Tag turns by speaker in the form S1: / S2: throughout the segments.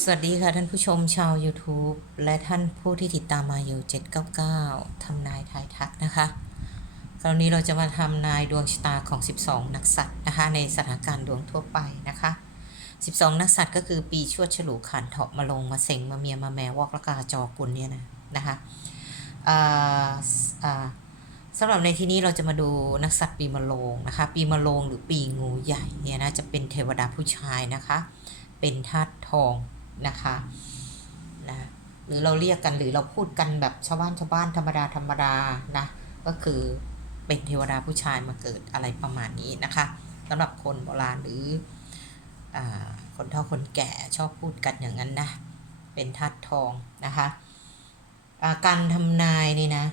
S1: สวัสดีค่ะท่านผู้ชมชาว YouTube และท่านผู้ที่ติดตามมาอยู่ 799 ทำนายทายทักนะคะคราวนี้เราจะมาทำนายดวงชะตาของ 12 นักสัตว์นะคะในสถานการณ์ดวงทั่วไปนะคะ 12 นักสัตว์ก็คือปีชวดฉลูขันเถาะมาลงมาเสงมาเมียมาแมวอกละกาจอกุลเนี่ยนะนะคะสำหรับในที่นี้เราจะมาดูนักสัตว์ปีมะโรงนะคะ ปีมะโรงหรือปีงูใหญ่เนี่ยนะจะเป็นเทวดาผู้ชายนะคะ เป็นธาตุทอง นะคะนะหรือเราเรียกกันหรือเราพูดกันแบบชาวบ้านชาวบ้านธรรมดาธรรมดานะก็คือเป็นเทวดาผู้ชายมาเกิดอะไรประมาณนี้นะคะสำหรับคนโบราณหรืออคนเฒ่าคนแก่ชอบพูดกันอย่างนั้นนะเป็นธาตุทองนะคะาการทำนายนี่นะ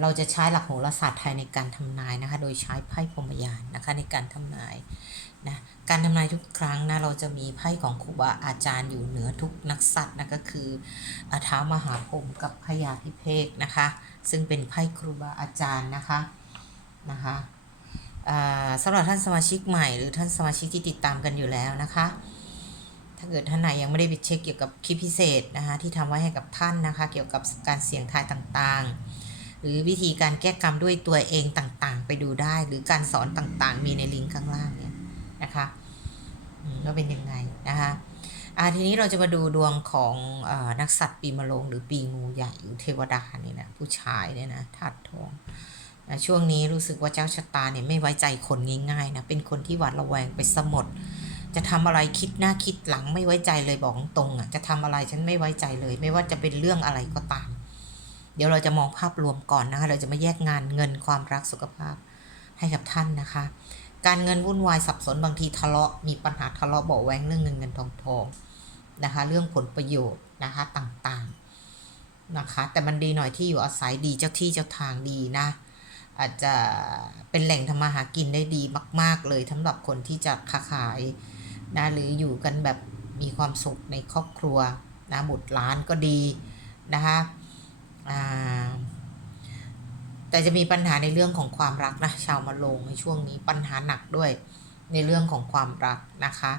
S1: เราจะใช้หลักโหราศาสตร์ไทยในการทำนายนะคะ โดยใช้ไพ่พรมยานนะคะในการทำนาย นะการทำนายทุกครั้งนะเราจะมีไพ่ของครูบาอาจารย์อยู่เหนือทุกนักสัตว์นะก็คืออาท้ามหาพรมกับพญาพิเภกนะคะ ซึ่งเป็นไพ่ครูบาอาจารย์นะคะนะคะสำหรับท่านสมาชิกใหม่หรือท่านสมาชิกที่ติดตามกันอยู่แล้วนะคะ ถ้าเกิดท่านไหนยังไม่ได้ไปเช็คเกี่ยวกับคลิปพิเศษนะคะที่ทำไว้ให้กับท่านนะคะ เกี่ยวกับการเสี่ยงทายต่างๆ หรือวิธีการแก้กรรมด้วยตัวเองต่างๆ ไปดูได้ หรือการสอนต่างๆ มีในลิงก์ข้างล่าง นะคะอืมว่าเป็นยังไงนะคะอ่าทีนี้เราจะมาดูดวงของอนักสัตว์ปีมะโรงหรือปีงูใหญ่หรือเทวดาเนี่ยนะผู้ชายเนี่ยนะธาตุทองนะช่วงนี้รู้สึกว่าเจ้าชะตาเนี่ยไม่ไว้ใจคนง่ายๆนะเป็นคนที่หวาดระแวงไปสมด จะทำอะไรคิดหน้าคิดหลังไม่ไว้ใจเลยบอกตรงๆอะจะทำอะไรฉันไม่ไว้ใจเลย ไม่ว่าจะเป็นเรื่องอะไรก็ตาม เดี๋ยวเราจะมองภาพรวมก่อนนะคะเราจะมาแยกงานเงินความรักสุขภาพให้กับท่านนะคะ การเงินวุ่นวายสับสนบางทีทะเลาะมีปัญหาทะเลาะเบาแวงเรื่องเงินเงินทองทองนะคะเรื่องผลประโยชน์นะคะต่างๆนะคะแต่มันดีหน่อยที่อยู่อาศัยดีเจ้าที่เจ้าทางดีนะ อาจจะเป็นแหล่งทำมาหากินได้ดีมาก ๆ เลยสำหรับคนที่จะค้าขายนะหรืออยู่กันแบบมีความสุขในครอบครัวนะบุตรหลานก็ดีนะคะอ่า แต่จะมีปัญหาในเรื่องของความรักนะชาวมะโรงในช่วงนี้ปัญหาหนักด้วยในเรื่องของความรักนะคะ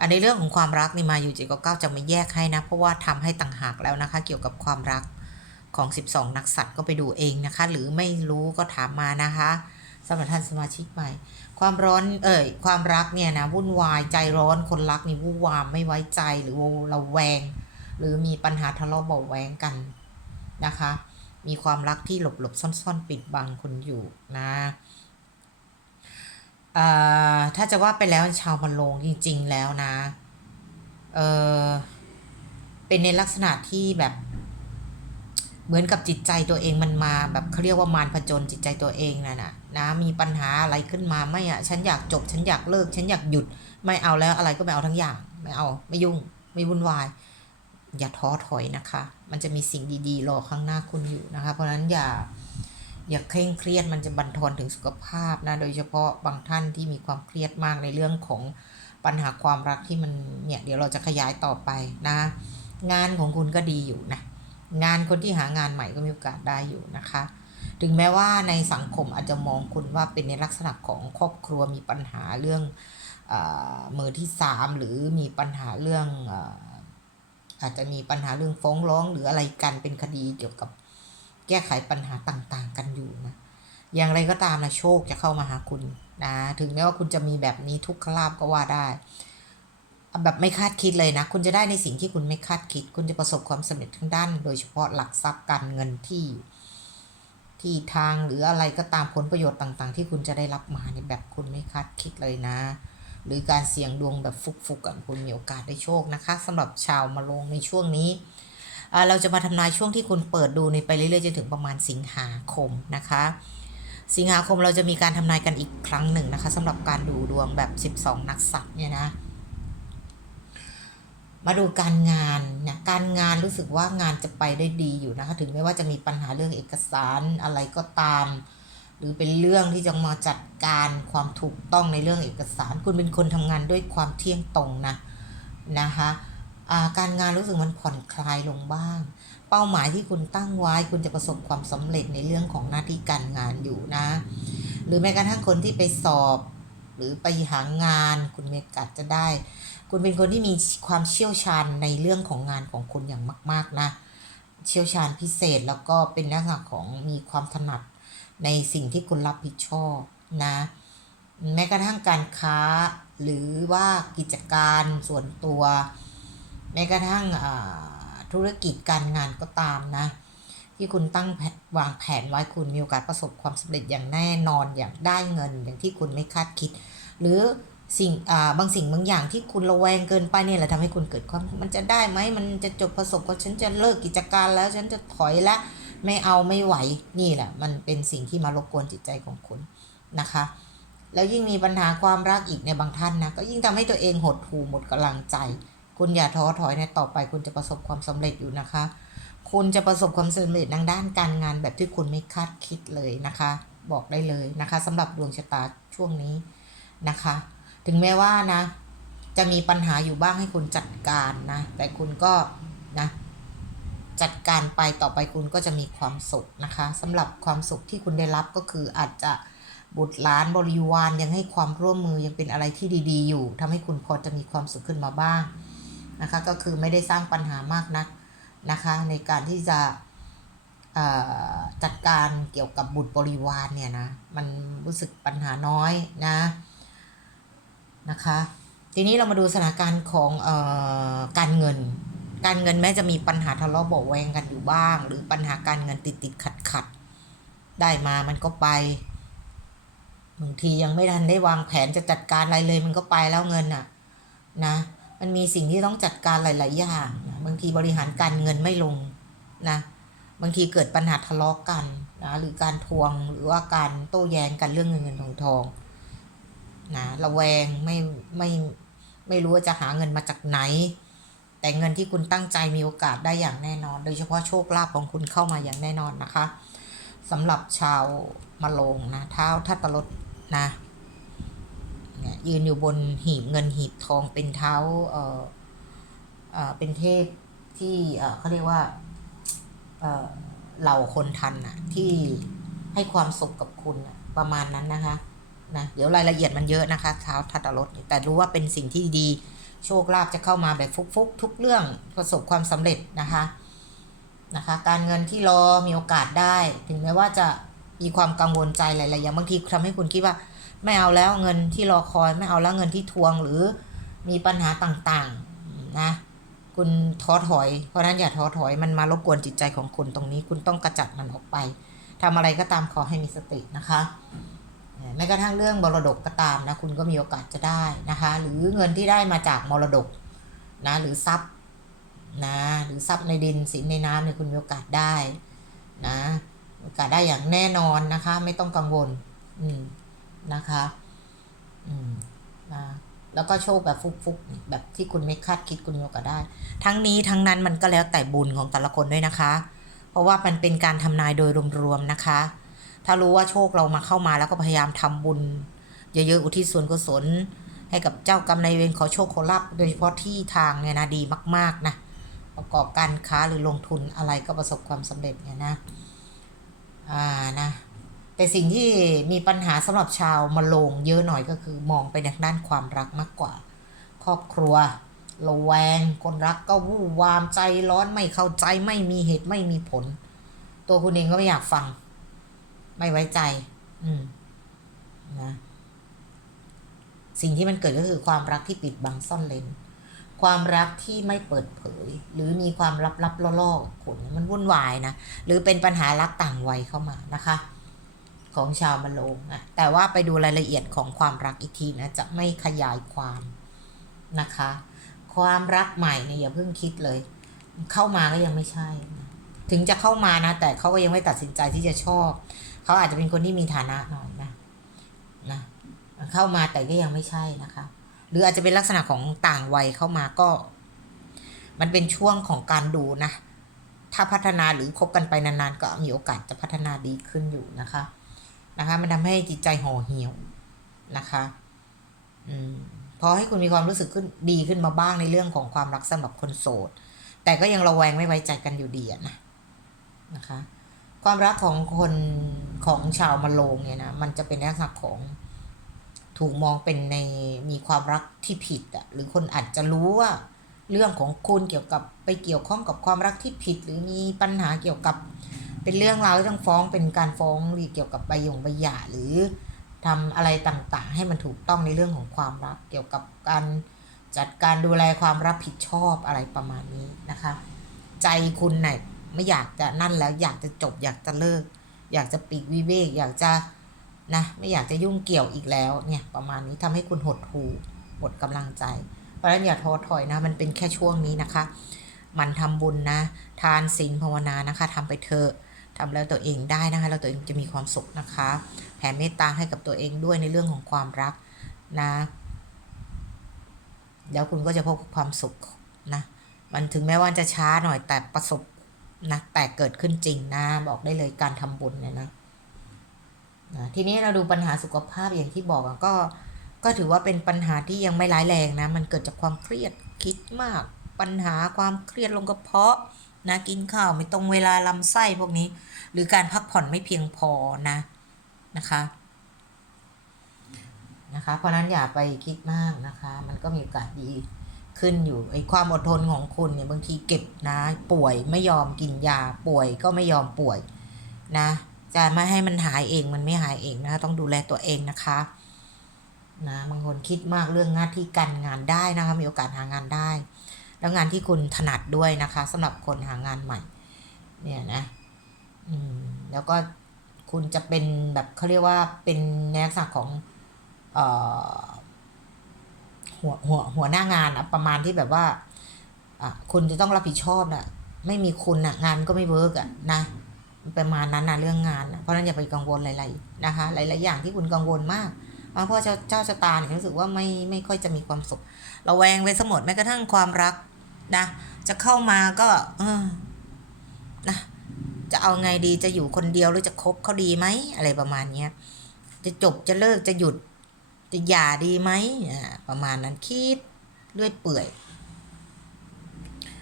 S1: อันในเรื่องของความรักนี่มาอยู่เจ็ดเก้าจะมาแยกให้นะ เพราะว่าทำให้ต่างหากแล้วนะคะ เกี่ยวกับความรักของ 12 นักสัตว์ก็ไปดูเองนะคะ หรือไม่รู้ก็ถามมานะคะสำหรับท่านสมาชิกใหม่ ความร้อนเอ่ยความรักเนี่ยนะวุ่นวายใจร้อนคนรักนี่วุ่นวามไม่ไว้ใจหรือว่าระแวง หรือมีปัญหาทะเลาะเบาแวงกันนะคะ มีความรักที่หลบหลบซ่อนๆ ปิดบังคนอยู่นะอ่าถ้าจะว่าไปแล้วชาวมันลงจริง ๆ แล้วนะเออเป็นในลักษณะที่แบบเหมือนกับจิตใจตัวเองมันมาแบบเขาเรียกว่ามารผจญจิตใจตัวเองนะนะนะมีปัญหาอะไรขึ้นมาไม่อะฉันอยากจบ ฉันอยากเลิก ฉันอยากหยุด ไม่เอาแล้วอะไรก็ไม่เอาทั้งอย่าง ไม่เอาไม่ยุ่ง ไม่วุ่นวาย อย่าท้อถอยนะคะ มันจะมีสิ่งดีๆ รอข้างหน้าคุณอยู่นะคะ เพราะฉะนั้นอย่าอย่าเคร่งเครียดมันจะบั่นทอนถึงสุขภาพนะ โดยเฉพาะบางท่านที่มีความเครียดมากในเรื่องของปัญหาความรักที่มันเนี่ยเดี๋ยวเราจะขยายต่อไปนะ งานของคุณก็ดีอยู่นะ งานคนที่หางานใหม่ก็มีโอกาสได้อยู่นะคะ ถึงแม้ว่าในสังคมอาจจะมองคุณว่าเป็นในลักษณะของครอบครัวมีปัญหาเรื่องเอมือที่สามหรือมีปัญหาเรื่องอ อาจจะมีปัญหาเรื่องฟ้องร้องหรืออะไรกันเป็นคดีเกี่ยวกับแก้ไขปัญหาต่างๆ กันอยู่นะ อย่างไรก็ตามนะโชคจะเข้ามาหาคุณนะ ถึงแม้ว่าคุณจะมีแบบนี้ทุกขลาบก็ว่าได้ แบบไม่คาดคิดเลยนะ คุณจะได้ในสิ่งที่คุณไม่คาดคิด คุณจะประสบความสำเร็จทั้งด้าน โดยเฉพาะหลักทรัพย์การเงินที่ ที่ทางหรืออะไรก็ตามผลประโยชน์ต่าง ๆ ที่คุณจะได้รับมาในแบบคุณไม่คาดคิดเลยนะ หรือการเสี่ยงดวงแบบฟุกๆกับคุณมีโอกาสได้โชคนะคะสำหรับชาวมาลงในช่วงนี้เราจะมาทำนายช่วงที่คุณเปิดดูในไปเรื่อยๆจนถึงประมาณสิงหาคมนะคะ สิงหาคมเราจะมีการทำนายกันอีกครั้งหนึ่งนะคะสำหรับการดูดวงแบบ 12 นักสัตว์เนี่ยนะ มาดูการงานเนี่ยการงานรู้สึกว่างานจะไปได้ดีอยู่นะคะ ถึงแม้ว่าจะมีปัญหาเรื่องเอกสารอะไรก็ตาม หรือเป็นเรื่องที่จะมาจัดการความถูกต้องในเรื่องเอกสาร คุณเป็นคนทำงานด้วยความเที่ยงตรงนะนะคะาการงานรู้สึกมันผ่อนคลายลงบ้าง เป้าหมายที่คุณตั้งไว้ คุณจะประสบความสำเร็จในเรื่องของหน้าที่การงานอยู่นะ หรือแม้กระทั่งคนที่ไปสอบ หรือไปหางาน คุณมีโอกาสจะได้ คุณเป็นคนที่มีความเชี่ยวชาญในเรื่องของงานของคุณอย่างมาก ๆนะ เชี่ยวชาญพิเศษแล้วก็เป็นลักษณะของมีความถนัด ในสิ่งที่คุณรับผิดชอบนะแม้กระทั่งการค้าหรือว่ากิจการส่วนตัวแม้กระทั่งธุรกิจการงานก็ตามนะ ที่คุณตั้งวางแผนไว้คุณมีโอกาสประสบความสำเร็จอย่างแน่นอนอย่างได้เงิน อย่างที่คุณไม่คาดคิด หรือสิ่งบางสิ่งบางอย่างที่คุณระแวงเกินไปเนี่ยแหละทำให้คุณเกิดความมันจะได้ไหมมันจะจบประสบกับฉันจะเลิกกิจการแล้วฉันจะถอยละ ไม่เอาไม่ไหวนี่แหละ มันเป็นสิ่งที่มารบกวนจิตใจของคุณนะคะ แล้วยิ่งมีปัญหาความรักอีกในบางท่านนะก็ยิ่งทำให้ตัวเองหดหู่หมดกำลังใจ คุณอย่าท้อถอยในต่อไป คุณจะประสบความสำเร็จอยู่นะคะ คุณจะประสบความสำเร็จทางด้านการงานแบบที่คุณไม่คาดคิดเลยนะคะ บอกได้เลยนะคะสำหรับดวงชะตาช่วงนี้นะคะ ถึงแม้ว่านะ จะมีปัญหาอยู่บ้างให้คุณจัดการนะ แต่คุณก็นะ จัดการไปต่อไปคุณก็จะมีความสุขนะคะสำหรับความสุขที่คุณได้รับก็คืออาจจะบุตรหลานบริวารยังให้ความร่วมมือยังเป็นอะไรที่ดีๆ อยู่ทำให้คุณพอจะมีความสุขขึ้นมาบ้างนะคะก็คือไม่ได้สร้างปัญหามากนักนะคะในการที่จะจัดการเกี่ยวกับบุตรบริวารเนี่ยนะมันรู้สึกปัญหาน้อยนะนะคะทีนี้เรามาดูสถานการณ์ของออการเงิน การเงินแม้จะมีปัญหาทะเลาะเบาแวงกันอยู่บ้าง หรือปัญหาการเงินติดติดขัดขัดได้มามันก็ไปบางทียังไม่ทันได้วางแผนจะจัดการอะไรเลยมันก็ไปแล้วเงินน่ะนะ มันมีสิ่งที่ต้องจัดการหลาย ๆ อย่างนะบางทีบริหารการเงินไม่ลงนะบางทีเกิดปัญหาทะเลาะกันนะหรือการทวงหรือว่าการโต้แย้งกันเรื่องเงินเงินทองทองนะระแวงไม่ไม่ไม่รู้ว่าจะหาเงินมาจากไหน แต่เงินที่คุณตั้งใจมีโอกาสได้อย่างแน่นอน โดยเฉพาะโชคลาภของคุณเข้ามาอย่างแน่นอนนะคะสำหรับชาวมะโรงนะเท้าทัตตรถนะเนี่ยยืนอยู่บนหีบเงินหีบทองเป็นเท้าเออเออเป็นเทพที่เออเขาเรียกว่าเออเหล่าคนทันน่ะที่ให้ความสุขกับคุณประมาณนั้นนะคะนะเดี๋ยวรายละเอียดมันเยอะนะคะเท้าทัตตรถแต่รู้ว่าเป็นสิ่งที่ดี โชคลาภจะเข้ามาแบบฟุกๆ ทุกเรื่องประสบความสำเร็จนะคะนะคะ การเงินที่รอมีโอกาสได้ ถึงแม้ว่าจะมีความกังวลใจหลายๆอย่างบางทีทำให้คุณคิดว่า ไม่เอาแล้วเงินที่รอคอยไม่เอาแล้วเงินที่ทวงหรือมีปัญหาต่างๆนะคุณท้อถอย เพราะฉะนั้นอย่าท้อถอยมันมารบกวนจิตใจของคุณตรงนี้ คุณต้องกระจัดมันออกไปทำอะไรก็ตามขอให้มีสตินะคะ แม้กระทั่งเรื่องมรดกก็ตามนะคุณก็มีโอกาสจะได้นะคะ หรือเงินที่ได้มาจากมรดกนะหรือทรัพย์นะหรือทรัพย์ในดินสินในน้ำเนี่ยคุณมีโอกาสได้นะโอกาสได้อย่างแน่นอนนะคะ ไม่ต้องกังวลอืมนะคะอืมนะแล้วก็โชคแบบฟุกๆแบบที่คุณไม่คาดคิดคุณมีโอกาสได้ ทั้งนี้ทั้งนั้นมันก็แล้วแต่บุญของแต่ละคนด้วยนะคะ เพราะว่ามันเป็นการทำนายโดยรวมๆนะคะ ถ้ารู้ว่าโชคเรามาเข้ามาแล้วก็พยายามทำบุญเยอะๆอุทิศส่วนกุศลให้กับเจ้ากรรมนายเวรขอโชคขอลาบโดยเฉพาะที่ทางเนี่ยนะดีมาก ๆ นะ ประกอบการค้าหรือลงทุนอะไรก็ประสบความสำเร็จเนี่ยนะ อ่านะ แต่สิ่งที่มีปัญหาสำหรับชาวมะโรงเยอะหน่อยก็คือมองไปในด้านความรักมากกว่า ครอบครัวระแวง คนรักก็วู่วามใจร้อนไม่เข้าใจไม่มีเหตุไม่มีผล ตัวคุณเองก็ไม่อยากฟัง ไม่ไว้ใจ อืมนะสิ่งที่มันเกิดก็คือความรักที่ปิดบังซ่อนเลน ความรักที่ไม่เปิดเผย หรือมีความลับๆล่อๆกับคนมันวุ่นวายนะ หรือเป็นปัญหารักต่างวัยเข้ามานะคะ ของชาวมะโรงนะแต่ว่าไปดูรายละเอียดของความรักอีกทีนะ จะไม่ขยายความนะคะ ความรักใหม่เนี่ยอย่าเพิ่งคิดเลย เข้ามาก็ยังไม่ใช่ ถึงจะเข้ามานะ แต่เขาก็ยังไม่ตัดสินใจที่จะชอบ เขาอาจจะเป็นคนที่มีฐานะหน่อยนะนะเข้ามาแต่ก็ยังไม่ใช่นะคะ หรืออาจจะเป็นลักษณะของต่างวัยเข้ามาก็ มันเป็นช่วงของการดูนะ ถ้าพัฒนาหรือคบกันไปนานๆ ก็มีโอกาสจะพัฒนาดีขึ้นอยู่นะคะนะคะ มันทำให้จิตใจห่อเหี่ยวนะคะ อืมพอให้คุณมีความรู้สึกขึ้นดีขึ้นมาบ้างในเรื่องของความรักสำหรับคนโสด แต่ก็ยังระแวงไม่ไว้ใจกันอยู่ดีอะนะนะคะ ความรักของคนของชาวมะโรงเนี่ยนะมันจะเป็นลักษณะของถูกมองเป็นในมีความรักที่ผิดอะหรือคนอาจจะรู้ว่า เรื่องของคุณเกี่ยวกับไปเกี่ยวข้องกับความรักที่ผิด หรือมีปัญหาเกี่ยวกับเป็นเรื่องราวที่ต้องฟ้องเป็นการฟ้องเกี่ยวกับใบยงใบหย่าหรือทำอะไรต่างๆ ให้มันถูกต้องในเรื่องของความรักเกี่ยวกับการจัดการดูแลความรับผิดชอบอะไรประมาณนี้นะคะ ใจคุณเนี่ย ไม่อยากจะนั่นแล้วอยากจะจบอยากจะเลิก อยากจะปีกวิเวกอยากจะนะไม่อยากจะยุ่งเกี่ยวอีกแล้วเนี่ยประมาณนี้ทำให้คุณหดหูหมดกำลังใจ เพราะฉะนั้นอย่าท้อถอยนะ มันเป็นแค่ช่วงนี้นะคะ มันทำบุญนะ ทานศีลภาวนานะคะทำไปเถอะทำแล้วตัวเองได้นะคะแล้วตัวเองจะมีความสุขนะคะ แผ่เมตตาให้กับตัวเองด้วยในเรื่องของความรักนะ แล้วคุณก็จะพบความสุขนะ มันถึงแม้ว่าจะช้าหน่อยแต่ประสบ นะแต่เกิดขึ้นจริงนะบอกได้เลยการทำบุญเนี่ยนะนะทีนี้เราดูปัญหาสุขภาพอย่างที่บอกก็ก็ถือว่าเป็นปัญหาที่ยังไม่ร้ายแรงนะ มันเกิดจากความเครียดคิดมาก ปัญหาความเครียดลงกระเพาะนะกินข้าวไม่ตรงเวลาลำไส้พวกนี้ หรือการพักผ่อนไม่เพียงพอนะนะคะนะคะ เพราะนั้นอย่าไปคิดมากนะคะ มันก็มีโอกาสดี ขึ้นอยู่ไอ้ความอดทนของคุณเนี่ยบางทีเก็บนะป่วยไม่ยอมกินยาป่วยก็ไม่ยอมป่วยนะ จะไม่ให้มันหายเองมันไม่หายเองนะคะต้องดูแลตัวเองนะคะนะบางคนคิดมากเรื่องหน้าที่การงานได้นะคะมีโอกาสหางานได้ แล้วงานที่คุณถนัดด้วยนะคะสำหรับคนหางานใหม่ เนี่ยนะอืมแล้วก็คุณจะเป็นแบบเขาเรียกว่าเป็นในลักษณะของเอ่อ หัวหัวหัวหน้างานอะประมาณที่แบบว่าอะคุณจะต้องรับผิดชอบน่ะไม่มีคุณน่ะงานก็ไม่เวิร์กอะนะประมาณนั้นนะเรื่องงานนะเพราะนั้นอย่าไปกังวลอะไรๆนะคะ หลาย ๆ อย่างที่คุณกังวลมากเพราะเจ้าเจ้าชะตาเนี่ยรู้สึกว่าไม่ไม่ค่อยจะมีความสุขเราแวงไปสมดแม้กระทั่งความรักนะจะเข้ามาก็เออนะจะเอาไงดีจะอยู่คนเดียวหรือจะคบเขาดีไหมอะไรประมาณเนี้ยจะจบจะเลิกจะหยุด จะหย่าดีไหมอ่าประมาณนั้นคิดเรื่อยเปื่อย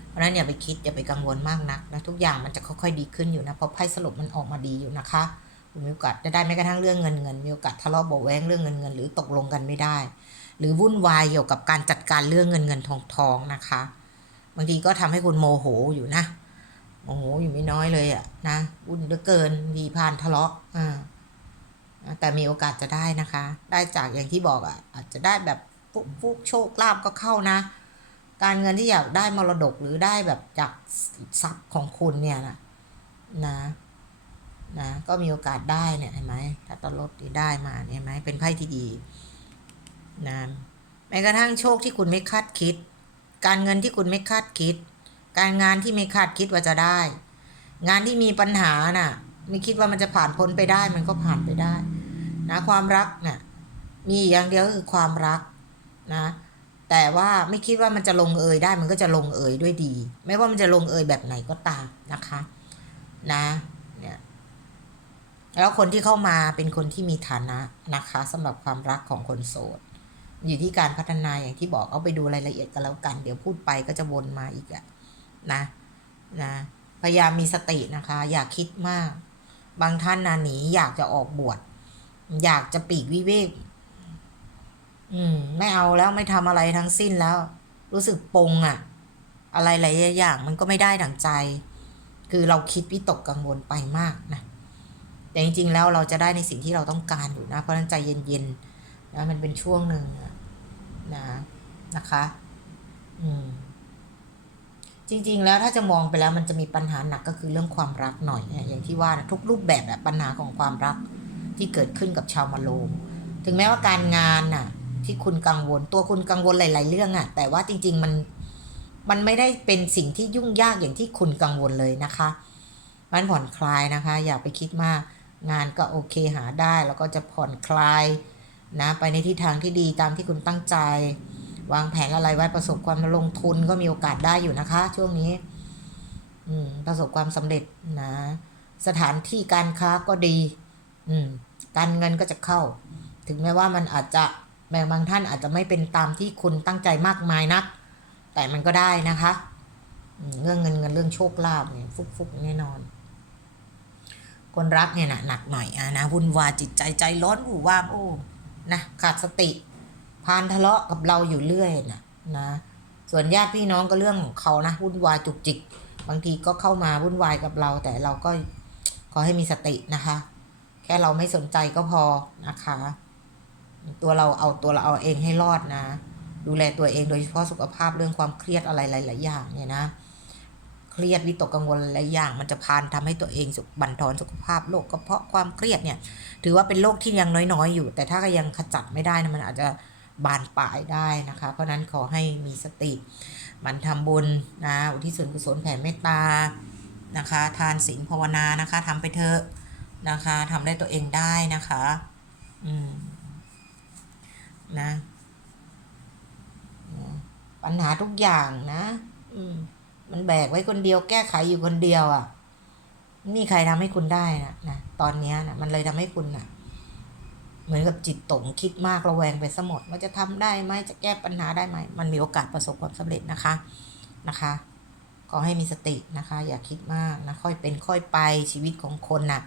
S1: เพราะฉะนั้นอย่าไปคิดอย่าไปกังวลมากนักนะทุกอย่างมันจะค่อยๆดีขึ้นอยู่นะเพราะไพ่สรุปมันออกมาดีอยู่นะคะมีโอกาสจะได้แม้กระทั่งเรื่องเงินเงินมีโอกาสทะเลาะเบาแวงเรื่องเงินเงิน หรือตกลงกันไม่ได้ หรือวุ่นวายเกี่ยวกับการจัดการเรื่องเงินเงินทองทองนะคะ บางทีก็ทำให้คุณโมโหอยู่นะโมโหอยู่ไม่น้อยเลยอะนะวุ่นเหลือเกินดีพานทะเลาะอ่า แต่มีโอกาสจะได้นะคะ ได้จากอย่างที่บอกอะอาจจะได้แบบฟุกฟุกโชคลาภก็เข้านะ การเงินที่อยากได้มรดกหรือได้แบบจากทรัพย์ของคุณเนี่ยนะนะนะก็มีโอกาสได้เนี่ยเห็นไหมถ้าตลดที่ได้มาเนี่ยไหมเป็นไพ่ที่ดีนะแม้กระทั่งโชคที่คุณไม่คาดคิด การเงินที่คุณไม่คาดคิด การงานที่ไม่คาดคิดว่าจะได้ งานที่มีปัญหาน่ะ ไม่คิดว่ามันจะผ่านพ้นไปได้ มันก็ผ่านไปได้ นะความรักเนี่ยมีอย่างเดียวคือความรักนะแต่ว่าไม่คิดว่ามันจะลงเอยได้มันก็จะลงเอยด้วยดี ไม่ว่ามันจะลงเอยแบบไหนก็ตามนะคะนะเนี่ยแล้วคนที่เข้ามาเป็นคนที่มีฐานะนะคะสำหรับความรักของคนโสด อยู่ที่การพัฒนาอย่างที่บอกเอาไปดูรายละเอียดกันแล้วกัน เดี๋ยวพูดไปก็จะวนมาอีกอะนะนะพยายามมีสตินะคะ อย่าคิดมาก บางท่านนะหนีอยากจะออกบวช อยากจะปีกวิเวก อืม ไม่เอาแล้วไม่ทำอะไรทั้งสิ้นแล้ว รู้สึกปงอะอะไรหลายอย่างมันก็ไม่ได้ดั่งใจ คือเราคิดวิตกกังวลไปมากนะแต่จริงๆแล้วเราจะได้ในสิ่งที่เราต้องการอยู่นะ เพราะนั้นใจเย็นๆนะมันเป็นช่วงหนึ่งนะนะคะ อืม จริง ๆ แล้วถ้าจะมองไปแล้วมันจะมีปัญหาหนักก็คือเรื่องความรักหน่อยเนี่ยอย่างที่ว่านะทุกรูปแบบอะปัญหาของความรัก ที่เกิดขึ้นกับชาวมาโลม ถึงแม้ว่าการงานน่ะ ที่คุณกังวลตัวคุณกังวลหลาย ๆ เรื่องอะแต่ว่าจริง ๆ มันมันไม่ได้เป็นสิ่งที่ยุ่งยากอย่างที่คุณกังวลเลยนะคะมันผ่อนคลายนะคะ อย่าไปคิดมากงานก็โอเคหาได้แล้วก็จะผ่อนคลายนะไปในทิศทางที่ดีตามที่คุณตั้งใจ วางแผนอะไรไว้ประสบความลงทุนก็มีโอกาสได้อยู่นะคะ ช่วงนี้ อืมประสบความสำเร็จนะ สถานที่การค้าก็ดี อืม การเงินก็จะเข้า ถึงแม้ว่ามันอาจจะแม้บางท่านอาจจะไม่เป็นตามที่คุณตั้งใจมากมายนัก แต่มันก็ได้นะคะ เรื่องเงินเงินเรื่องโชคลาภเนี่ยฟุกฟุกแน่นอน คนรักเนี่ยนะหนักหน่อยอะนะวุ่นวายจิตใจใจร้อนหูว่างโอ้นะขาดสติพานทะเลาะกับเราอยู่เรื่อยนะนะ ส่วนญาติพี่น้องก็เรื่องของเขานะวุ่นวายจุกจิก บางทีก็เข้ามาวุ่นวายกับเรา แต่เราก็ขอให้มีสตินะคะ แค่เราไม่สนใจก็พอนะคะ ตัวเราเอาตัวเราเอาเองให้รอดนะ ดูแลตัวเองโดยเฉพาะสุขภาพเรื่องความเครียดอะไรหลาย ๆ อย่างเนี่ยนะ เครียดวิตกกังวลหลายอย่าง มันจะพานทำให้ตัวเองสุขบั่นทอนสุขภาพโรคกระเพาะความเครียดเนี่ย ถือว่าเป็นโรคที่ยังน้อย ๆ อยู่ แต่ถ้าก็ยังขจัดไม่ได้นะมันอาจจะบานปลายได้นะคะ เพราะฉะนั้นขอให้มีสติ มันทำบุญนะอุทิศส่วนกุศลแผ่เมตตานะคะ ทานศีลภาวนานะคะทำไปเถอะ นะคะทำได้ตัวเองได้นะคะ อืม นะ ปัญหาทุกอย่างนะ อืม มันแบกไว้คนเดียวแก้ไขอยู่คนเดียวอะ่ะมีใครทำให้คุณได้นะนะตอนเนี้นะมันเลยทำให้คุณนะ่ะ เหมือนกับจิตตงคิดมากระแวงไปซะหมดว่าจะทำได้ไหมจะแก้ปัญหาได้ไหมมันมีโอกาสประสบความสำเร็จนะคะนะคะขอให้มีสตินะคะ อย่าคิดมากนะค่อยเป็นค่อยไปชีวิตของคนน่ะ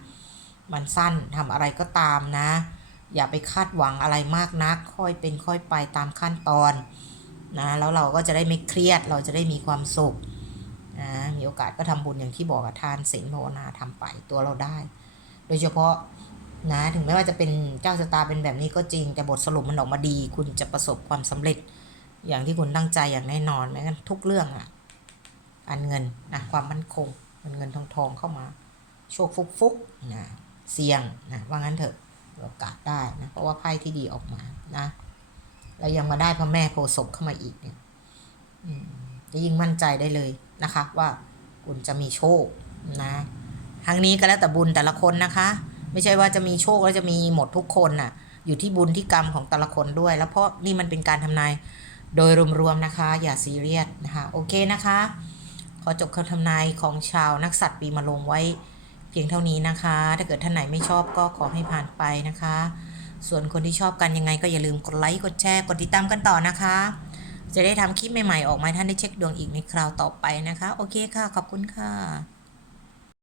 S1: มันสั้นทำอะไรก็ตามนะ อย่าไปคาดหวังอะไรมากนัก ค่อยเป็นค่อยไปตามขั้นตอนนะแล้วเราก็จะได้ไม่เครียดเราจะได้มีความสุขนะมีโอกาสก็ทำบุญอย่างที่บอกทานศีลภาวนาทำไปตัวเราได้ โดยเฉพาะนะถึงแม้ว่าจะเป็นเจ้าชะตาเป็นแบบนี้ก็จริง แต่บทสรุปมันออกมาดี คุณจะประสบความสำเร็จ อย่างที่คุณตั้งใจอย่างแน่นอนแม้กันทุกเรื่องอะการเงินนะความมั่นคงเงินเงินทองทองเข้ามา โชคฟุกฟุกนะ เสี่ยงนะว่างั้นเถอะโอกาสได้นะเพราะว่าไพ่ที่ดีออกมานะแล้วยังมาได้พระแม่โพศพเข้ามาอีกเนี่ยจะยิ่งมั่นใจได้เลยนะคะ ว่าคุณจะมีโชคนะทั้งนี้ก็แล้วแต่บุญแต่ละคนนะคะ ไม่ใช่ว่าจะมีโชคแล้วจะมีหมดทุกคนน่ะ อยู่ที่บุญที่กรรมของแต่ละคนด้วย แล้วเพราะนี่มันเป็นการทำนายโดยรวมๆนะคะ อย่าซีเรียสนะคะ โอเคนะคะ ขอจบคำทำนายของชาวนักสัตว์ปีมะโรงไว้ เพียงเท่านี้นะคะ ถ้าเกิดท่านไหนไม่ชอบก็ขอให้ผ่านไปนะคะ ส่วนคนที่ชอบกันยังไงก็อย่าลืมกดไลค์กดแชร์กดติดตามกันต่อนะคะ จะได้ทำคลิปใหม่ๆออกมาท่านได้เช็คดวงอีกในคราวต่อไปนะคะ โอเคค่ะ ขอบคุณค่ะ